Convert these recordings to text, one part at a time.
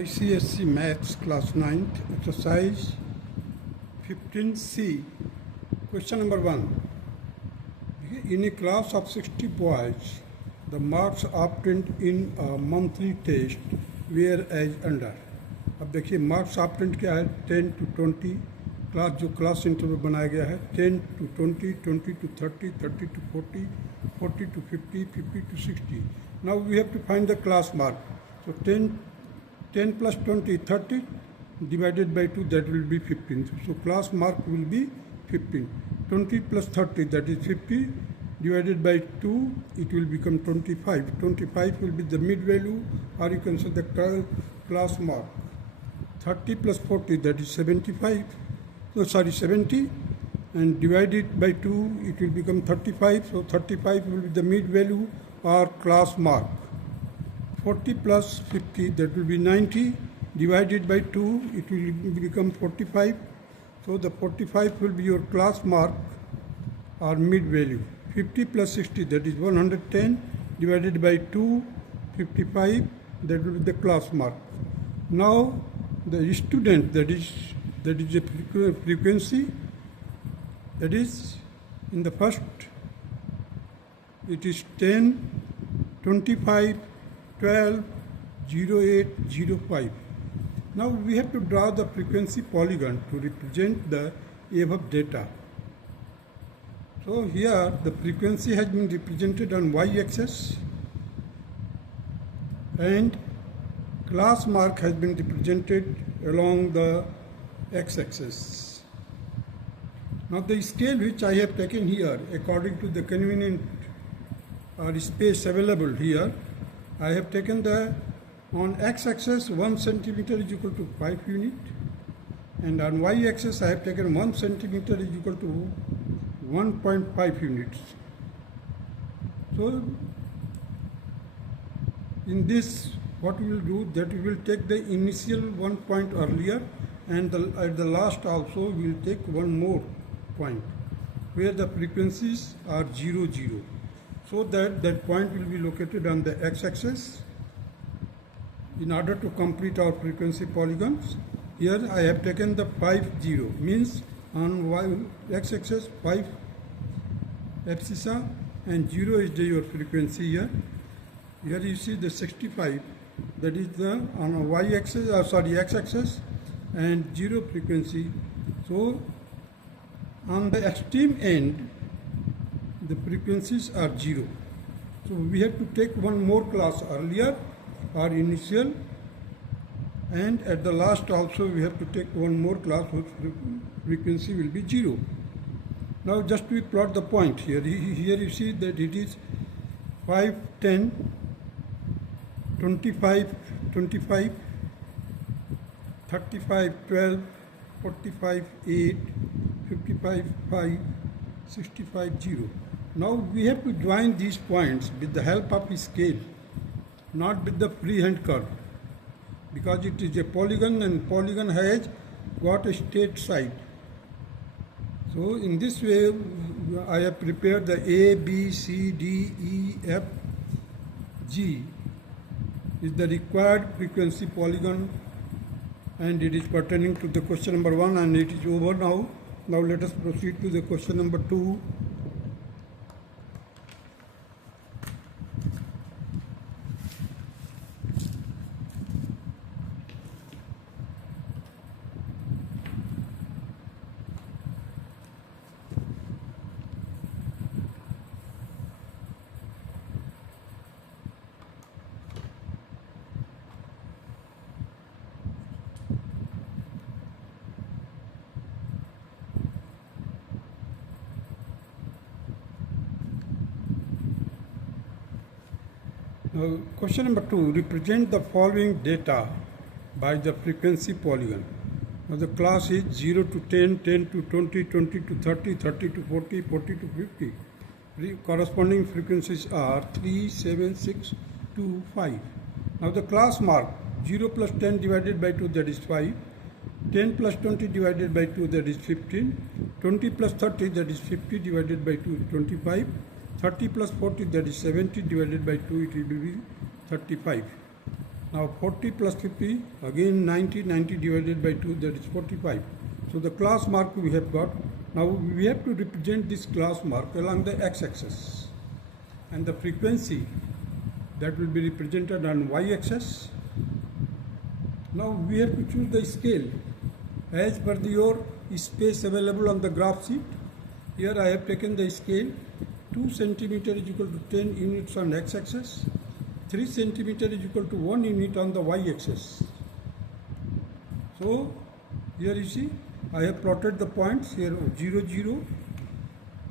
ICSE Maths Class 9th Exercise 15C. Question number 1. In a class of 60 boys, the marks obtained in a monthly test were as under. अब देखिए marks ऑप्टेंट क्या है 10 to 20 class जो class interval बनाया गया है 10 to 20, 20 to 30, 30 to 40, 40 to 50, 50 to 60. Now we have to find the class mark. So 10 plus 20, 30 divided by 2, that will be 15. So class mark will be 15. 20 plus 30, that is 50, divided by 2, it will become 25. 25 will be the mid value, or you can say the class mark. 30 plus 40, that is 75. No, sorry, 70. And divided by 2, it will become 35. So 35 will be the mid value or class mark. 40 plus 50, that will be 90. Divided by 2, it will become 45. So the 45 will be your class mark or mid value. 50 plus 60, that is 110. Divided by 2, 55, that will be the class mark. Now the student, that is a frequency, that is in the first, it is 10, 25, 12, 08, 05. Now we have to draw the frequency polygon to represent the above data. So here the frequency has been represented on y-axis and class mark has been represented along the x-axis. Now the scale which I have taken here according to the convenient or space available here, I have taken on x-axis 1 centimeter is equal to 5 unit, and on y-axis I have taken 1 centimeter is equal to 1.5 units. So in this, what we will do, that we will take the initial 1 point earlier, and at the last also we will take one more point where the frequencies are 0, 0. So that point will be located on the x-axis. In order to complete our frequency polygons, here I have taken the 5, 0, means on x-axis 5 abscissa and 0 is your frequency here. Here you see the 65, that is the on y-axis, x-axis, and 0 frequency. So on the extreme end, the frequencies are 0. So we have to take one more class earlier or initial, and at the last also we have to take one more class whose frequency will be 0. Now just we plot the point here. Here you see that it is 5, 10, 25, 25, 35, 12, 45, 8, 55, 5, 65, 0. Now we have to join these points with the help of a scale, not with the freehand curve, because it is a polygon and polygon has got a straight side. So in this way I have prepared the A, B, C, D, E, F, G is the required frequency polygon, and it is pertaining to the question number 1, and it is over now. Now let us proceed to the question number 2. Now, question number 2, represent the following data by the frequency polygon. Now the class is 0 to 10, 10 to 20, 20 to 30, 30 to 40, 40 to 50. Corresponding frequencies are 3, 7, 6, 2, 5. Now the class mark 0 plus 10 divided by 2, that is 5. 10 plus 20 divided by 2, that is 15. 20 plus 30, that is 50 divided by 2, 25. 30 plus 40, that is 70 divided by 2, it will be 35. Now 40 plus 50, again 90, 90 divided by 2, that is 45. So the class mark we have got. Now we have to represent this class mark along the x-axis. And the frequency that will be represented on y-axis. Now we have to choose the scale as per your space available on the graph sheet. Here I have taken the scale. 2 centimeter is equal to 10 units on x-axis. 3 centimeter is equal to 1 unit on the y-axis. So here you see I have plotted the points here 0, 0,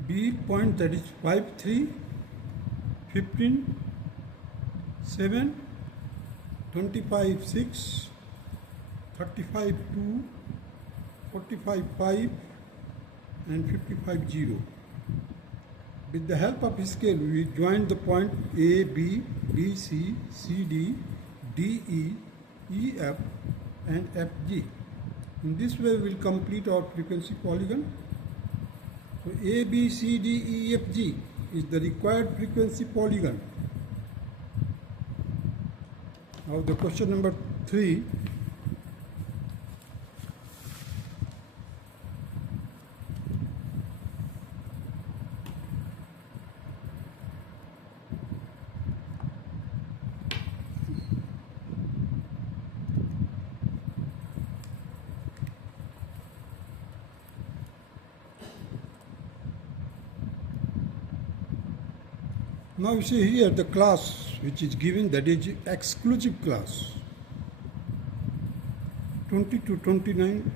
B point, that is 5, 3, 15, 7, 25, 6, 35, 2, 45, 5 and 55, 0. With the help of scale, we join the point A, B, B, C, C, D, D, E, E, F and F, G. In this way, we will complete our frequency polygon. So A, B, C, D, E, F, G is the required frequency polygon. Now the question number 3. Now you see here the class which is given, that is exclusive class 20 to 29,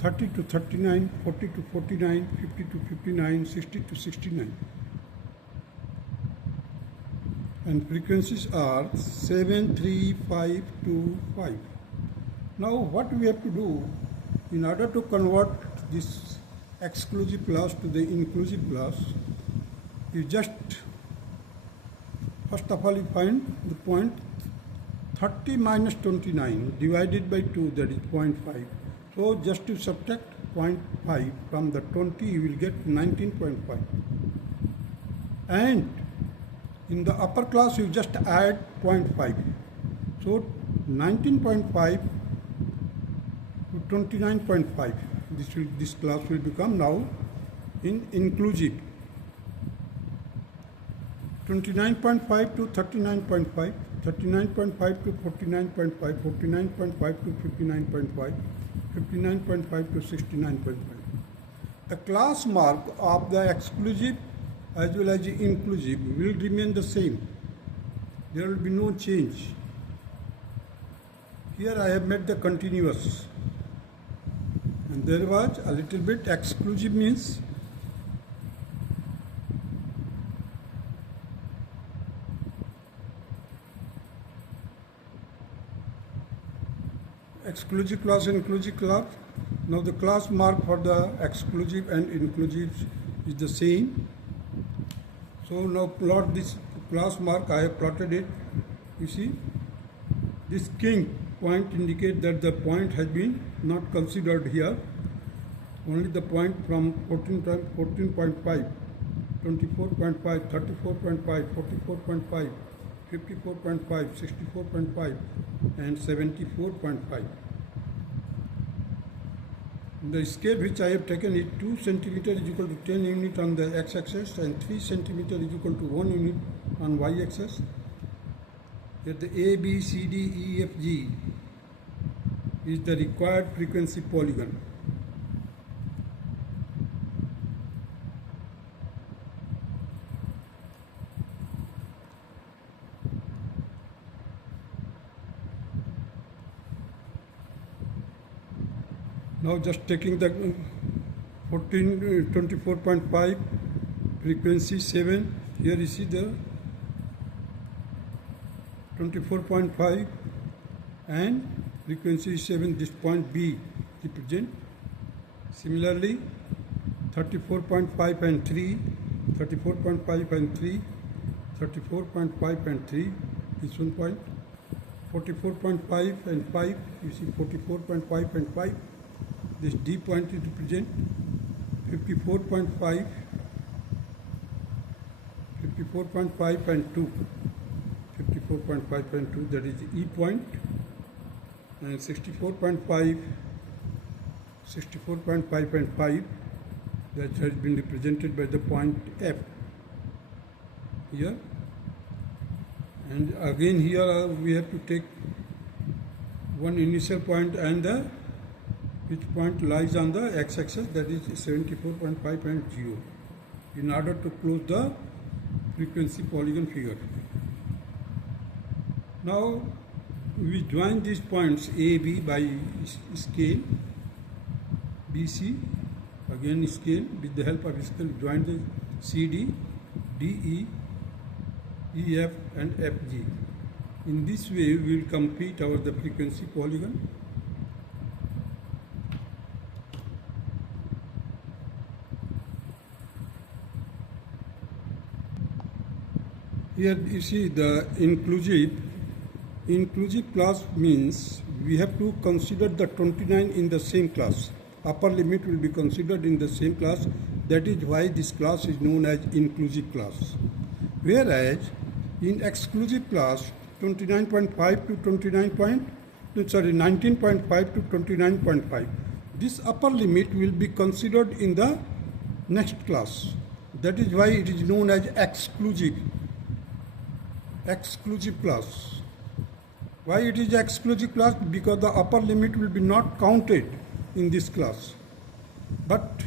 30 to 39, 40 to 49, 50 to 59, 60 to 69. And frequencies are 7, 3, 5, 2, 5. Now what we have to do in order to convert this exclusive class to the inclusive class, you just first of all you find the point 30 minus 29 divided by 2, that is 0.5. So just to subtract 0.5 from the 20, you will get 19.5. And in the upper class you just add 0.5. So 19.5 to 29.5. This class will become now in inclusive. 29.5 to 39.5, 39.5 to 49.5, 49.5 to 59.5, 59.5 to 69.5. The class mark of the exclusive as well as the inclusive will remain the same. There will be no change. Here I have made the continuous. And there was a little bit exclusive means exclusive class, inclusive class. Now the class mark for the exclusive and inclusive is the same. So now plot this class mark. I have plotted it. You see, this king point indicates that the point has been not considered here. Only the point from 14.5, 24.5, 34.5, 44.5, 54.5, 64.5 and 74.5. The scale which I have taken is 2 centimeter is equal to 10 unit on the x-axis and 3 centimeter is equal to 1 unit on y-axis. Here the A, B, C, D, E, F, G is the required frequency polygon. Now just taking the 24.5 frequency 7, here you see the 24.5 and frequency 7, this point B represent. Similarly 34.5 and 3, 34.5 and 3, 34.5 and 3, this one point, 44.5 and 5, you see 44.5 and 5. This D point is represent 54.5, 54.5 and 2. 54.5 and 2, that is E point, and 64.5 and 5, that has been represented by the point F here. And again here we have to take one initial point and which point lies on the x-axis, that is 74.5 and 0, in order to close the frequency polygon figure. Now we join these points A, B by scale, BC, again scale, with the help of scale join the CD, DE, EF and FG. In this way we will complete the frequency polygon. Here you see the inclusive class means we have to consider the 29 in the same class. Upper limit will be considered in the same class. That is why this class is known as inclusive class. Whereas in exclusive class, 19.5 to 29.5, this upper limit will be considered in the next class. That is why it is known as exclusive class. Why it is exclusive class? Because the upper limit will be not counted in this class. But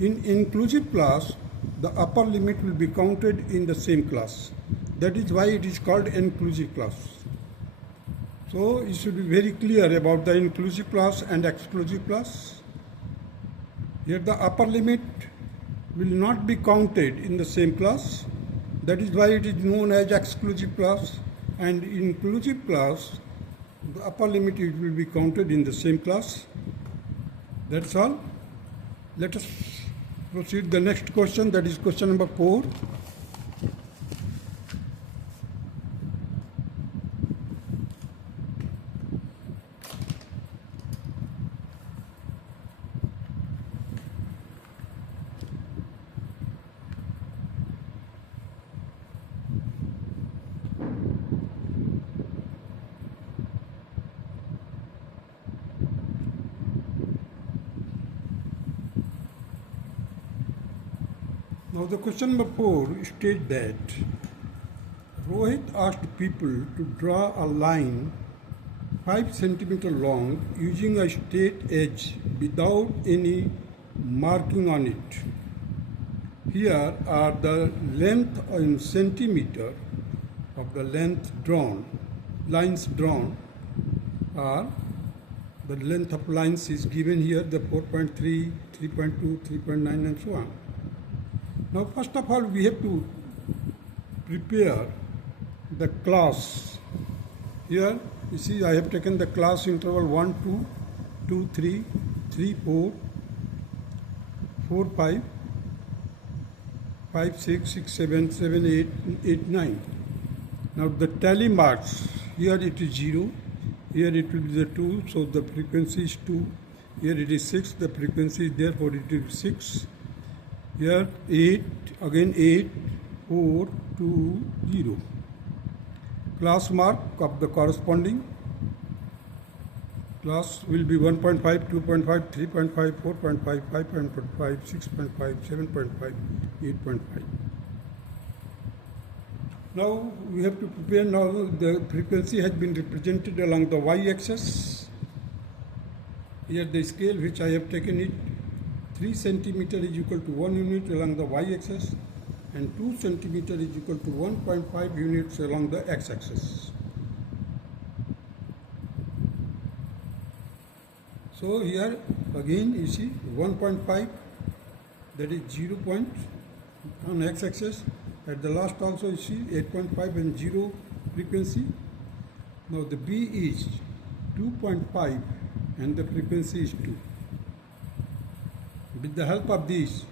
in inclusive class, the upper limit will be counted in the same class. That is why it is called inclusive class. So you should be very clear about the inclusive class and exclusive class. Here the upper limit will not be counted in the same class. That is why it is known as exclusive class. And inclusive class, the upper limit will be counted in the same class. That's all. Let us proceed the next question, that is question number 4. Now the question number 4 states that Rohit asked people to draw a line 5 centimeter long using a straight edge without any marking on it. Here are the length in centimeter of the length drawn. Lines drawn are, the length of lines is given here, the 4.3, 3.2, 3.9 and so on. Now first of all we have to prepare the class. Here you see I have taken the class interval 1, 2, 2, 3, 3, 4, 4, 5, 5, 6, 6, 7, 7, 8, 8, 9. Now the tally marks, here it is 0, here it will be the 2, so the frequency is 2, here it is 6, the frequency is therefore it is 6. Here 8, again 8, 4, 2, 0. Class mark of the corresponding class will be 1.5, 2.5, 3.5, 4.5, 5.5, 6.5, 7.5, 8.5. Now we have to prepare. Now the frequency has been represented along the y-axis. Here the scale which I have taken it, 3 centimeter is equal to 1 unit along the y-axis and 2 centimeter is equal to 1.5 units along the x-axis. So here again you see 1.5, that is 0 point on x-axis. At the last also you see 8.5 and 0 frequency. Now the B is 2.5 and the frequency is 2. With the help of these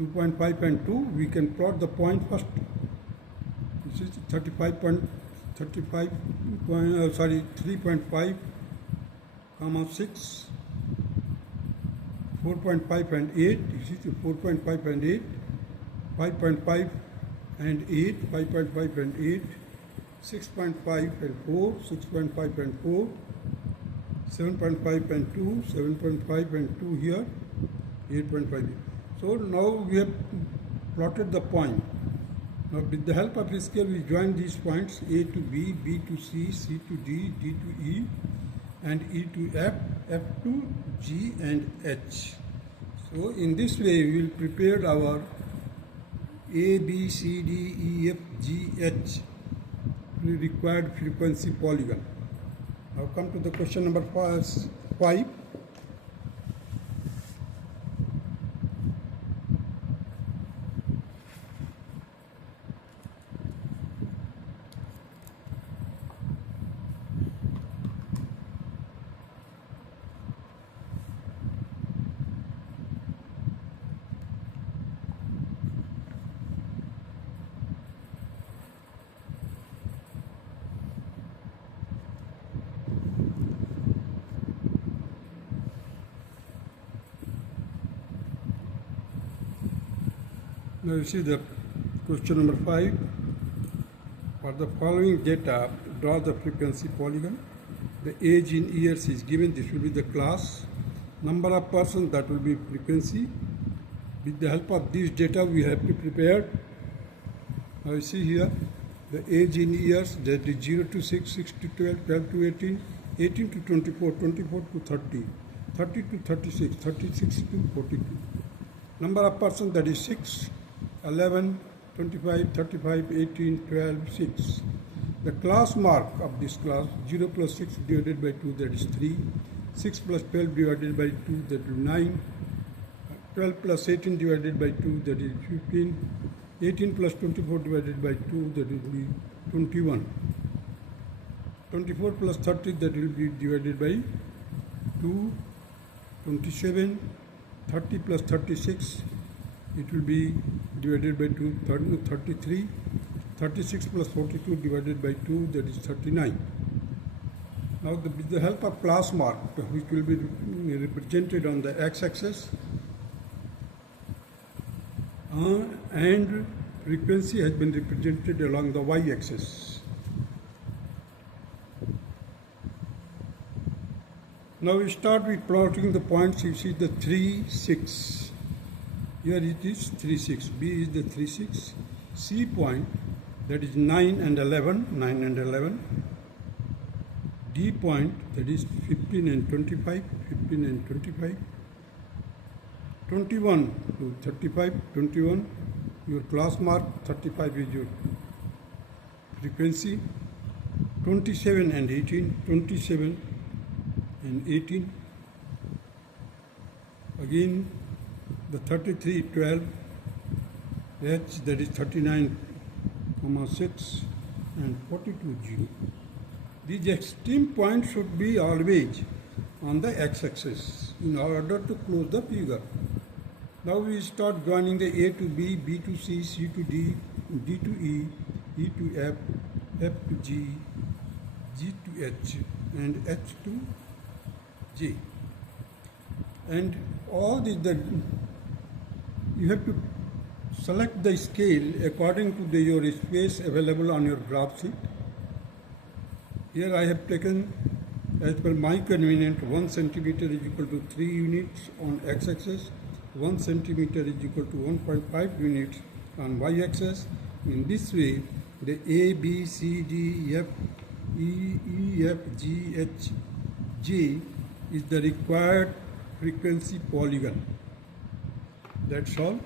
2.5 and 2, we can plot the point first. This is 3.5, 6, 4.5 and 8. You see 4.5 and 8, 5.5 and 8, 5.5 and 8, 6.5 and 4, 6.5 and 4, 7.5 and 2, 7.5 and 2 here, 8.5. So now we have plotted the point. Now with the help of scale we join these points A to B, B to C, C to D, D to E, and E to F, F to G and H. So in this way we will prepare our A, B, C, D, E, F, G, H required frequency polygon. Now come to the question number 5. Now you see the question number 5. For the following data, draw the frequency polygon. The age in years is given. This will be the class. Number of persons, that will be frequency. With the help of this data, we have to prepare. Now you see here the age in years, that is 0 to 6, 6 to 12, 12 to 18, 18 to 24, 24 to 30, 30 to 36, 36 to 42. Number of persons, that is 6, 11, 25, 35, 18, 12, 6. The class mark of this class, 0 plus 6 divided by 2, that is 3. 6 plus 12 divided by 2, that is 9. 12 plus 18 divided by 2, that is 15. 18 plus 24 divided by 2, that will be 21. 24 plus 30, that will be divided by 2, 27. 30 plus 36, it will be divided by 2, 33. 36 plus 42 divided by 2, that is 39. Now with the help of class mark, which will be represented on the x-axis, and frequency has been represented along the y-axis. Now we start with plotting the points. You see the 3, 6. Here it is 3, 6. B is the 3, 6. C point, that is 9 and 11. 9 and 11. D point, that is 15 and 25. 15 and 25. 21 to 35. 21. Your class mark, 35 is your frequency. 27 and 18. 27 and 18. Again the 33, 12. H, that is 39, 6 and 42, 0. These extreme points should be always on the x-axis in order to close the figure. Now we start joining the A to B, B to C, C to D, D to E, E to F, F to G, G to H, and H to J. And all these, you have to select the scale according to your space available on your graph sheet. Here I have taken, as per my convenience, 1 centimeter is equal to 3 units on x-axis, 1 centimeter is equal to 1.5 units on y-axis. In this way, the A, B, C, D, F, E, F, G, H, J is the required frequency polygon. That's all.